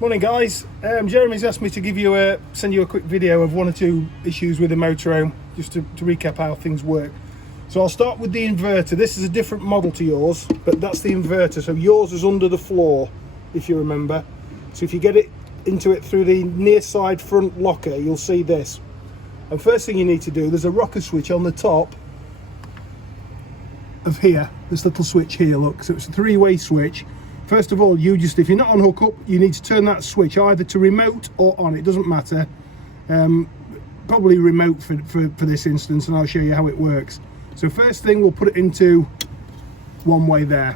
Morning guys, Jeremy's asked me to send you a quick video of one or two issues with the motorhome, just to recap how things work. So I'll start with the inverter. This is a different model to yours, but that's the inverter. So yours is under the floor, if you remember. So if you get it into it through the near side front locker, you'll see this. And first thing you need to do, there's a rocker switch on the top of here, this little switch here, look. So it's a three-way switch. First of all, if you're not on hookup, you need to turn that switch either to remote or on. It doesn't matter. Probably remote for this instance, and I'll show you how it works. So first thing, we'll put it into one way there,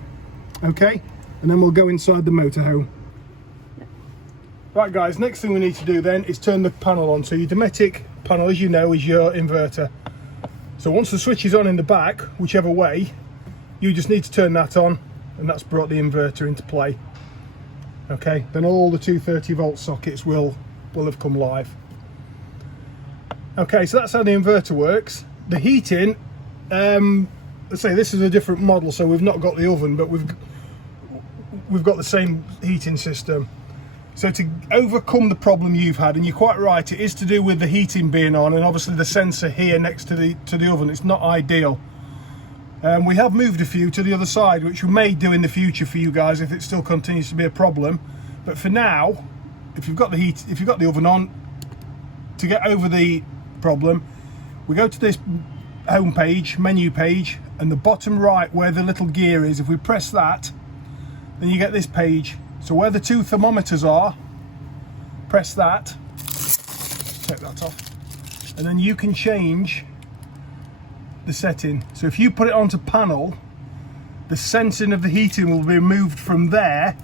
okay? And then we'll go inside the motorhome. Right guys, next thing we need to do then is turn the panel on. So your Dometic panel, as you know, is your inverter. So once the switch is on in the back, whichever way, you just need to turn that on, and that's brought the inverter into play. Okay, then all the 230 volt sockets will have come live. Okay, so that's how the inverter works. The heating, let's say this is a different model, so we've not got the oven, but we've got the same heating system. So to overcome the problem you've had, and you're quite right, it is to do with the heating being on, and obviously the sensor here next to the oven, it's not ideal. We have moved a few to the other side, which we may do in the future for you guys if it still continues to be a problem. But for now, if you've got the oven on, to get over the problem, we go to this home page, menu page, and the bottom right where the little gear is, if we press that, then you get this page. So where the two thermometers are, press that, take that off, and then you can change the setting. So if you put it onto panel, the sensing of the heating will be moved from there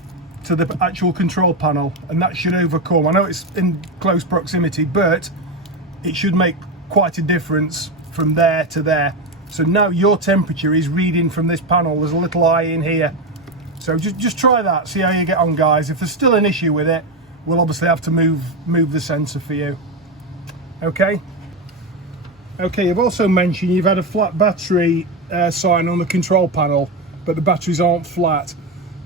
to the actual control panel, and that should overcome. I know it's in close proximity, but it should make quite a difference from there to there. So now your temperature is reading from this panel. There's a little eye in here. So just try that, see how you get on guys. If there's still an issue with it, we'll obviously have to move the sensor for you. Okay, you've also mentioned you've had a flat battery sign on the control panel, but the batteries aren't flat.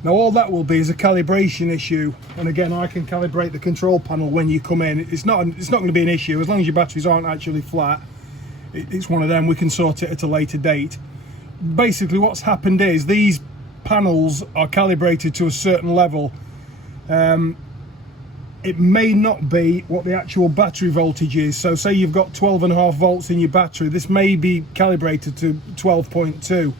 Now all that will be is a calibration issue, and again, I can calibrate the control panel when you come in. It's not going to be an issue as long as your batteries aren't actually flat. It's one of them. We can sort it at a later date. Basically what's happened is these panels are calibrated to a certain level. It may not be what the actual battery voltage is. So say you've got 12.5 volts in your battery, this may be calibrated to 12.2,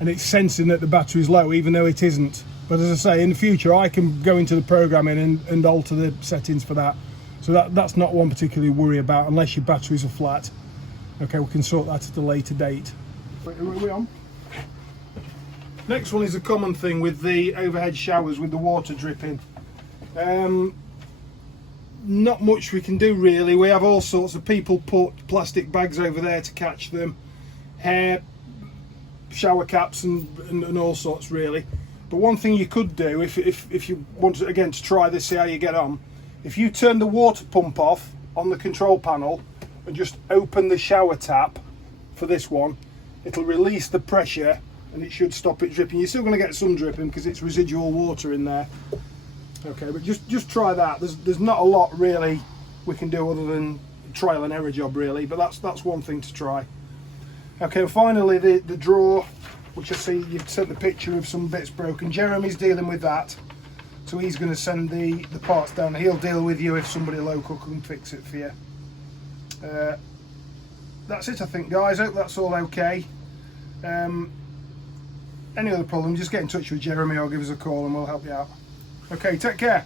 and it's sensing that the battery is low even though it isn't. But as I say, in the future I can go into the programming and alter the settings for that. So that's not one particularly worry about unless your batteries are flat. Okay, we can sort that at a later date. Wait, are we on? Next one is a common thing with the overhead showers with the water dripping. Not much we can do really. We have all sorts of people put plastic bags over there to catch them, hair, shower caps and all sorts really. But one thing you could do if you want to, again, to try this, see how you get on, if you turn the water pump off on the control panel and just open the shower tap for this one, it'll release the pressure and it should stop it dripping. You're still going to get some dripping because it's residual water in there. Okay, but just try that. There's not a lot really we can do other than trial and error job really, but that's one thing to try. Okay, and finally the drawer, which I see you've sent the picture of some bits broken. Jeremy's dealing with that, so he's going to send the parts down. He'll deal with you if somebody local can fix it for you. That's it I think guys, I hope that's all okay. Any other problem, just get in touch with Jeremy or give us a call and we'll help you out. Okay, take care.